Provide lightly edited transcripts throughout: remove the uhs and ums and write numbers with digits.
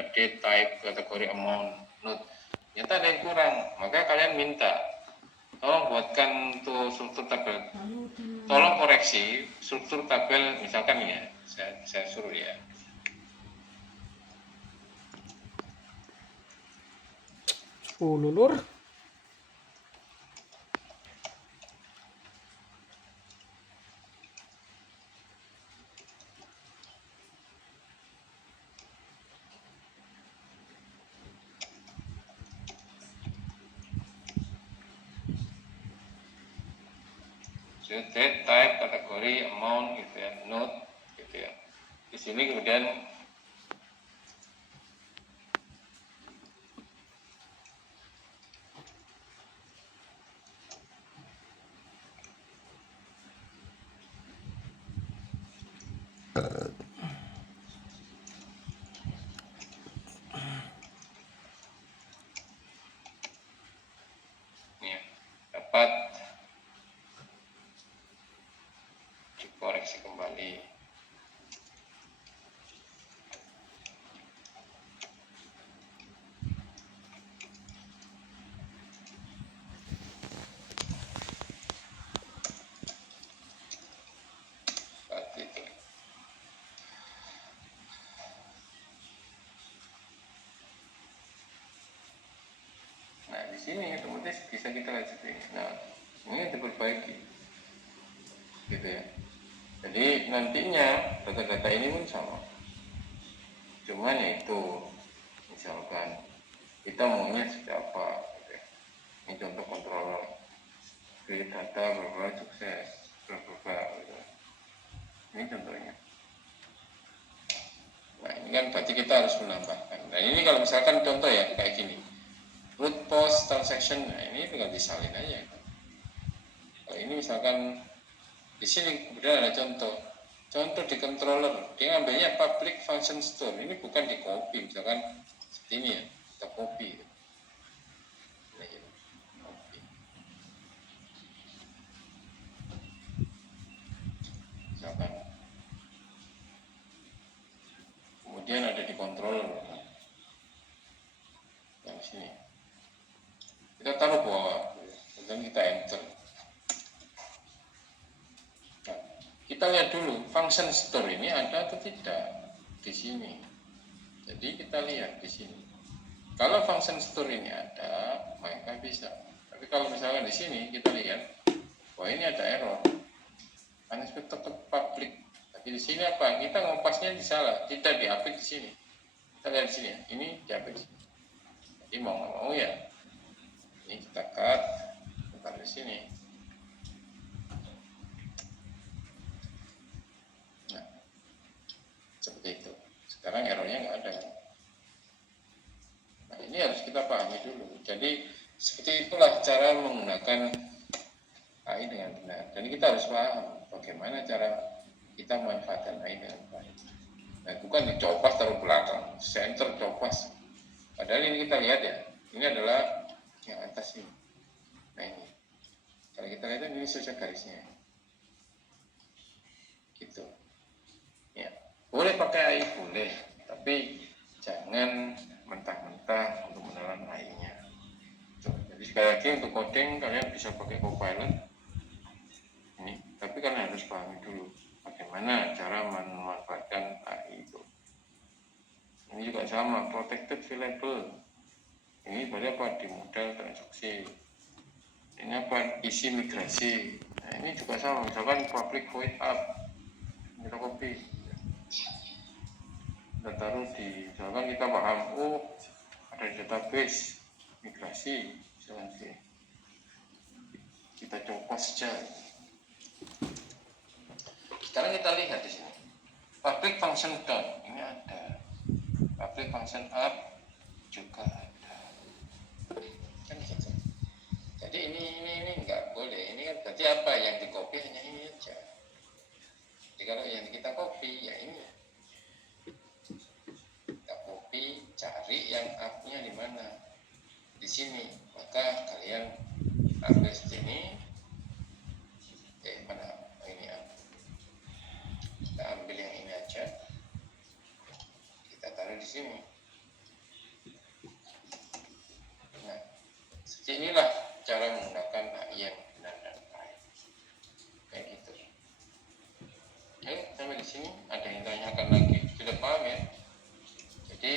ada date, type, kategori, amount, note. Ternyata ada yang kurang, maka kalian minta tolong buatkan tuh struktur tabel, tolong koreksi struktur tabel misalkan ya, saya suruh ya. Lur. Date, type, kategori, amount gitu ya, note gitu ya. Di sini kemudian ya, dapat dikoreksi kembali. Seperti itu. Nah, di sini otomatis bisa kita lanjutin. Nah, ini diperbaiki, gitu ya. Jadi nantinya data-data ini pun sama. Cuman ya itu, misalkan kita maunya seperti apa, gitu ya. Ini contoh controller, create data berapa sukses, berapa, gitu. Ini contohnya. Nah, ini kan berarti kita harus menambahkan. Nah, ini kalau misalkan contoh ya kayak gini, root post transaction, nah ini tinggal disalin aja. Kalau ini misalkan di sini kemudian ada contoh di controller, dia ngambilnya public function store, ini bukan di copy, misalkan seperti ini ya, kita copy. Nah, ini, copy. Misalkan, kemudian ada di controller, yang sini, kita taruh bawah, kemudian kita enter. Nah, kita lihat dulu function store ini ada atau tidak di sini. Jadi kita lihat di sini. Kalau function store ini ada, maka bisa. Tapi kalau misalkan di sini kita lihat, wah ini ada error. Unexpected public. Tapi di sini apa? Kita ngopasnya di salah, tidak diapit di sini. Kita lihat di sini, ini diapit di sini. Jadi mau nggak mau ya, ini kita cut, kita di sini. Nah, seperti itu. Sekarang errornya nggak ada. Nah, ini harus kita pahami dulu. Jadi seperti itulah cara menggunakan AI dengan benar. Dan kita harus paham bagaimana cara kita memanfaatkan AI dengan baik. Nah, bukan dicopas taruh belakang, center copas. Padahal ini kita lihat ya, ini adalah yang atas ini. Nah ini, kalau kita lihat ini saja garisnya, gitu. Ya, boleh pakai AI boleh, tapi jangan mentah-mentah untuk menelan AI-nya. Jadi sekali lagi untuk coding kalian bisa pakai Copilot. Ini, tapi kalian harus pahami dulu bagaimana cara memanfaatkan AI itu. Ini juga sama, protected variable. Ini berarti apa? Di model transaksi. Ini apa? Isi migrasi. Nah, ini juga sama, misalkan public void up. Kita copy. Kita taruh di, misalkan kita paham, oh ada database migrasi, misalkan sih. Kita coba saja. Sekarang kita lihat di sini. Public function down, ini ada. Public function up juga ada. Kan gitu. Jadi ini nggak boleh. Ini kan berarti apa yang di copy hanya ini aja. Jadi kalau yang kita copy ya ini. Kita copy, cari yang up-nya di mana. Di sini. Maka kalian ambil sini. Mana ini up. Kita ambil yang ini aja. Kita taruh di sini. inilah cara menggunakan AI yang benar dan baik. Kayak gitu. Oke, sampai di sini ada yang tanyakan lagi, sudah paham ya? Jadi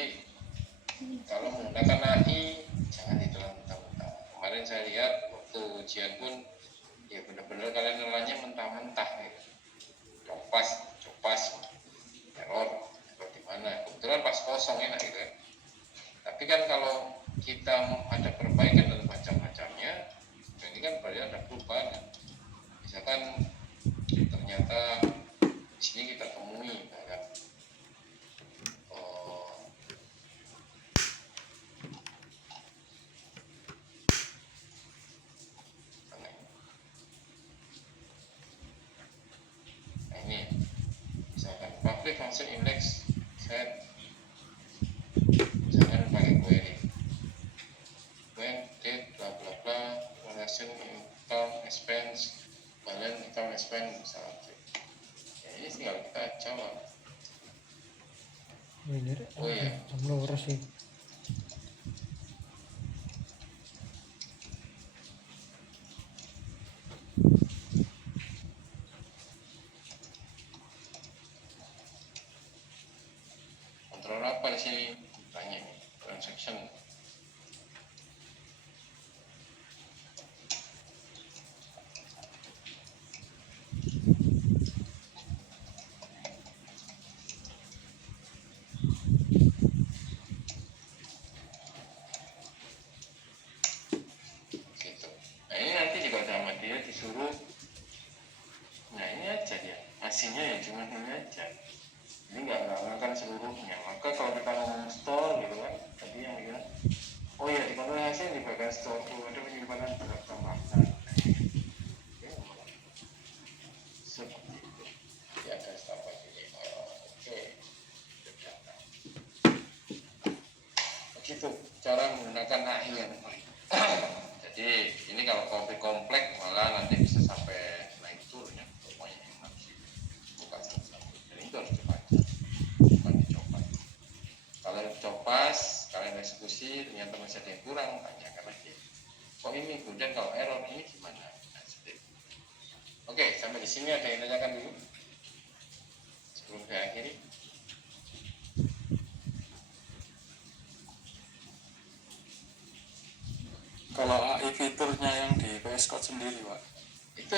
kalau menggunakan AI jangan ditelan mentah-mentah. Kemarin saya lihat waktu ujian pun ya benar-benar kalian nilainya mentah-mentah gitu. Copas, error di mana? Kebetulan pas kosong enak gitu ya. Tapi kan kalau kita ada perbaikan dan macam-macamnya, ini kan berarti ada perubahan. Misalkan ternyata di sini kita temui kan, nah ini misalkan public function index set, jangan pakai query when date bla bla bla relation income expense balance income expense misalnya. Ya, ini tinggal kita jawab. Oh iya, sih. kontrol apa di sini? Tanya nih, transaction. Gitu. Nah ini nanti juga sama dia disuruh. Nah ini aja dia, aslinya ya cuma ini aja. Ini nggak akan seluruhnya. Maka kalau kita ngomong store gitu kan, tadi yang bilang, oh ya di kontrol hasil di bagian store itu ada penyimpanan berat tambahan. Seperti itu. Ya ada staf ini. Oke. Begitu cara menggunakan AI yang baik. Jadi ini kalau konflik kompleks malah nanti bisa sampai naik turun ya. Pokoknya yang harus buka satu-satu. Dan itu harus dibaca, bukan dicoba. Kalau copas, kalian eksekusi, ternyata masih ada yang kurang, tanyakan lagi. Oh ini, kemudian kalau error ini gimana? Nah, seperti itu. Oke, sampai di sini ada yang tanyakan dulu sebelum saya akhiri. Kalau AI fiturnya yang di VS Code sendiri, Pak,